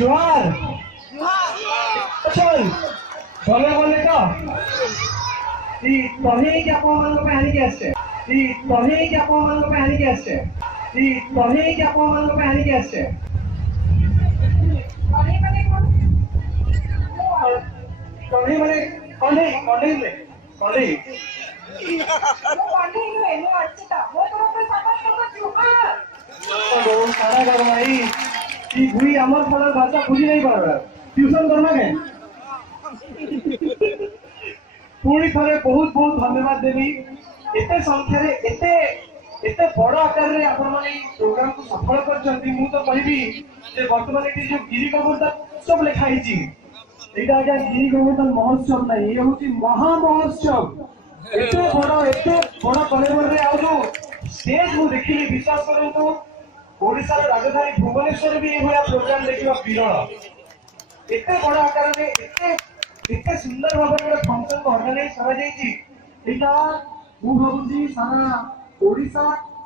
जोहार चल बोले बोले तो तभी क्या मान लो पहले कैसे तभी क्या मान लो पहले कैसे तभी क्या मान लो पहले कैसे कढ़ी मैंने कढ़ी कढ़ी में कढ़ी सारा कर भाई भूई आमर फल भाषा बुझी नहीं पार ट्यूशन करना के पुणी थे बहुत बहुत धन्यवाद देवी एते संख्या एते एते बड़ आकार रे आपण माने प्रोग्राम को सफल करछंती मु तो कहबी जे वर्तमान एटी जो गिरी गोवर्धन सब लिखाई छी एटा आगे गिरी गोवर्धन महोत्सव नहीं ये होची महा महोत्सव एते बड़ कलेवर रे आ जो स्टेज मु देखिली विश्वास करंतु ओडिसा राजधानी भुवनेश्वर भी ये प्रोग्राम देखा विरल एते बड़ आकार में एते सुंदर भाव में फंक्शन को ऑर्गेनाइज करा जायछि एटा मु भाबुची सारा ओडिसा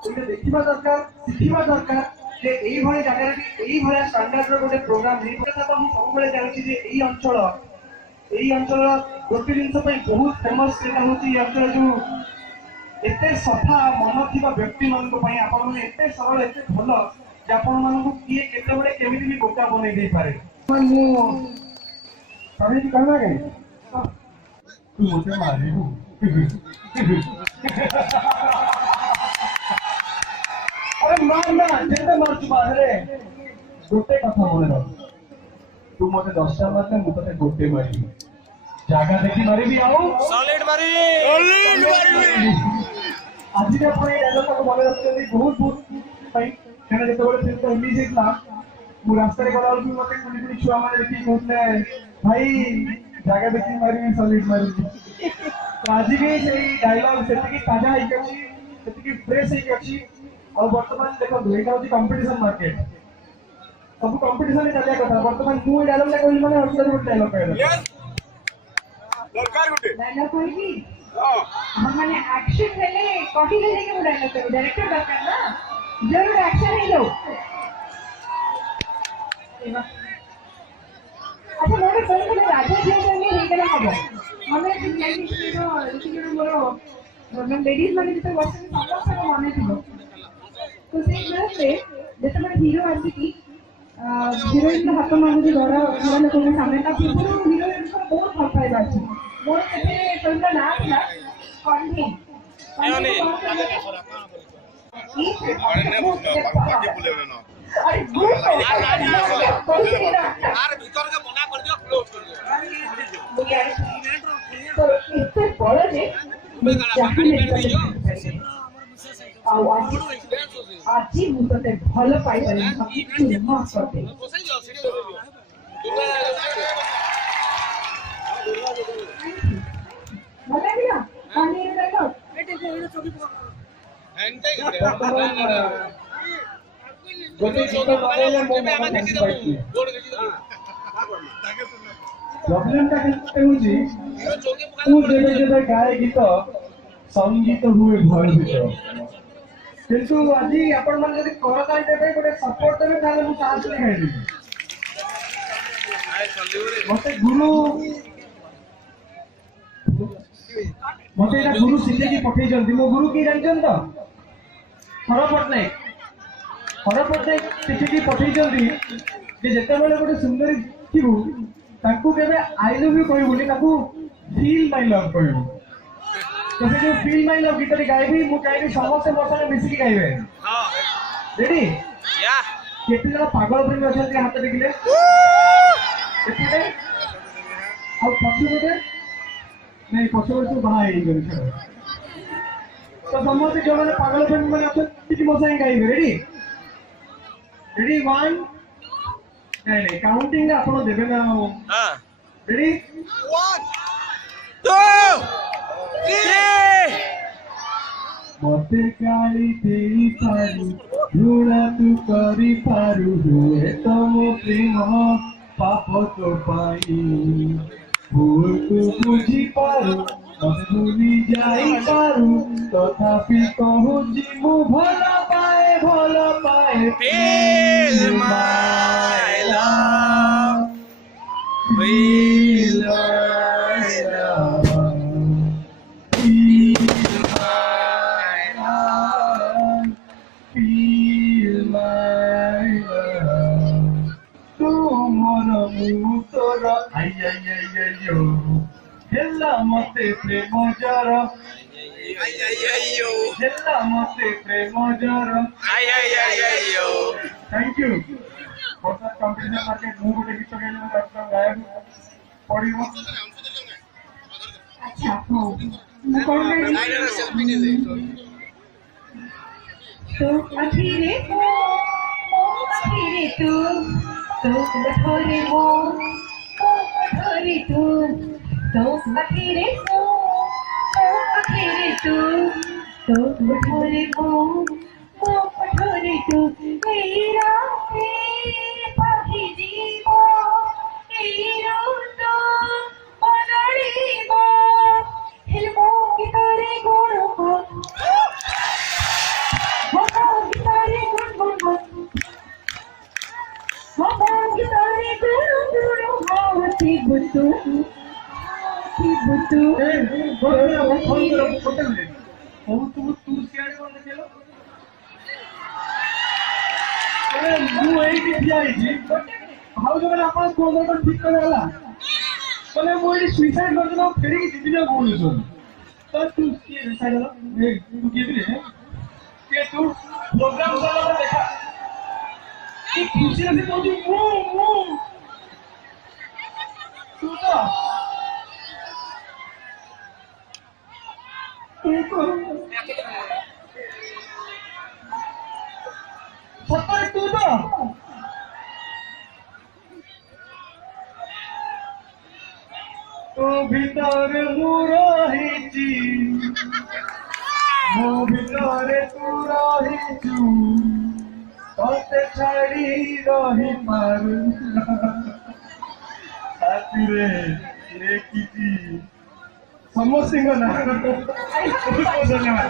एटा देखिबा दरकार सिखिबा दरकार जे एई भले जगह रे एई भले स्टैंडर्ड रो गोटे प्रोग्राम हे तो हम सब बेले जाउछि जे एई अंचल गोटे जिनस पई बहुत फेमस एटा होछि ए अंचल जो एते सफा मन थिबा व्यक्ति मान को पई आपण माने एते सरल एते भलो जे आपण मान को किए केते बळे केमिति भी बोका बनै दे पारे मु सभी कहना के तू मुझे मारी हो अरे मारना जेते मार तू बाहरे गोटे कथा बोले रह तू मते 10 टा मारते मु तते गोटे मारी जागा देखी मारी भी आओ सॉलिड मारी आज के अपने डायलॉग को बोले रखते बहुत बहुत भाई कहना जते बड़े फिल्म तो रिलीज हेतला मु रास्ता रे गला भी मते कुनी कुनी छुआ माने देखि कहते भाई जागा देखि मारी सॉलिड मारी आज के सेही डायलॉग सेति की ताजा है कि सेति की फ्रेश है कि और वर्तमान देखो एटा होची कंपटीशन मार्केट सब कंपटीशन चलिया कथा वर्तमान मु डायलॉग ले कहली माने हटले गोटे डायलॉग कहला दरकार गोटे डायलॉग कहली हम माने एक्शन हेले कहिले जे के डायलॉग कहू डायरेक्टर दरकार ना जरूर एक्शन हेलो अच्छा मोरे फोन में राजा जी ने हे केला हबो मने जे मोरो लेडीज माने जे वर्ष समस्त को माने थिलो तो से से जैसे मैं हीरो आसी की हीरोइन हाथ मांगू घर घर लोक के सामने ता हीरोइन को बहुत भल पाइबा अछि मोर केते फिल्म का नाम था कंठी अरे गुड यार भीतर के मना कर दियो क्लोज कर दियो तो इससे बड़े ने आज मुझे भल पाई करते गाए गीत संगीत हुए भय भीतर किंतु आज आपण मन जदी करताई देबे गोटे सपोर्ट देबे ताले मु चांस ले खाइली मते गुरु सिखे की पठे जल्दी मो गुरु की जानछन तो हरपटनायक सिखे की पठे जल्दी जे जेते बेले गोटे सुंदरी थिबु ताकू केबे आई लव यू कहबुनी ताकू फील माय लव कहबु तो से जो फील माय लव गीत गाइबी मु गाइबी समस्त मसले मिसी की गाइबे हां रेडी या केते जरा पागल प्रेम अछन हाथ देखिले केते और पछुबे नहीं पछुबे तो भाई गन तो समस्त जो माने पागल प्रेम माने अछन किछि मसाई गाइबे रेडी रेडी 1 नहीं काउंटिंग आपन देबे ना हां रेडी 1 2 मते काली तेरी पारू झूला तू करी पारू हुए तम प्रेम पाप तो पाई भूल तू बुझी पारू भूली जाई पारू तथापि कहू जी मु भला पाए feel my love. Feel my love. Feel my love. Feel my love. ତୁମର ମୁଁ ତୋର ଆଇୟୋ ହେଲା ମତେ ପ୍ରେମ ଜର ହେଲା ମତେ ପ୍ରେମ ଜର थैंक यू ବର୍ତ୍ତମାନ କମ୍ପିଟିସନ ମାର୍କେଟ ମୁଁ ଗୋଟେ ଗୀତ ଗାଇଲେ ମୋତେ ଆପଣଙ୍କ ଗାୟକ ପଡ଼ିବ ଆଚ୍ଛା ହଉ ମୁଁ କଣ ଗାଇବି ତୁ ଆଖିରେ ମୋ ଆଖିରେ ତୁ କଠୋରେ ମୋ କଠୋରେ ତୁ ଆଖିରେ ମୋ ଆଖିରେ ତୁ କଠୋରେ ମୋ କଠୋରେ ତୁ ଏଇ ରାତେ ପାହିଯିବ ଏଇ ଋତୁ ବଦଳିବ ହେଲେ ମୋ ଗୀତରେ ଗୁଣ ଗୁଣ ମୋ ଗୀତରେ ଗୁଣ ଗୁଣ ମୋ ଗୀତରେ ଗୁଣ ଗୁଣ ହଉଚି ବୁତୁ ତୁ ସିଆଡେ କଣ ଦେଖିଲ ମୁଁ ଏଇଠି ଠିଆ ହେଇଛି ଭାଉଜ ମାନେ ଆପଣ କୋଉ ଠିକ କଲେ ହେଲା କହିଲେ ମୁଁ ଏଇଠି ସୁଇସାଇଡ କରିଦେଲା ଫେରିକି ଯିବି ନା କହୁଛନ୍ତି ତ ତୁ କିଏ ସୁଇସାଇଡ ହେଲା ତୁ କିଏ ଥିଲେ କିଏ ତୁ ପ୍ରୋଗ୍ରାମ ସରିଲା ପରେ ଦେଖା ତୁ ଖୁସିରେ ସେ କହୁଛୁ ମୁଁ ତୁ ତ ସତରେ ତୁ ତ ତୋ ଭିତରେ ମୁଁ ରହିଛି ମୋ ଭିତରେ ତୁ ରହିଛୁ ତତେ ଛାଡ଼ି ରହିପାରୁ ରାତିରେ ଲେଖିଛି ସମସ୍ତଙ୍କ ନା ଧନ୍ୟବାଦ।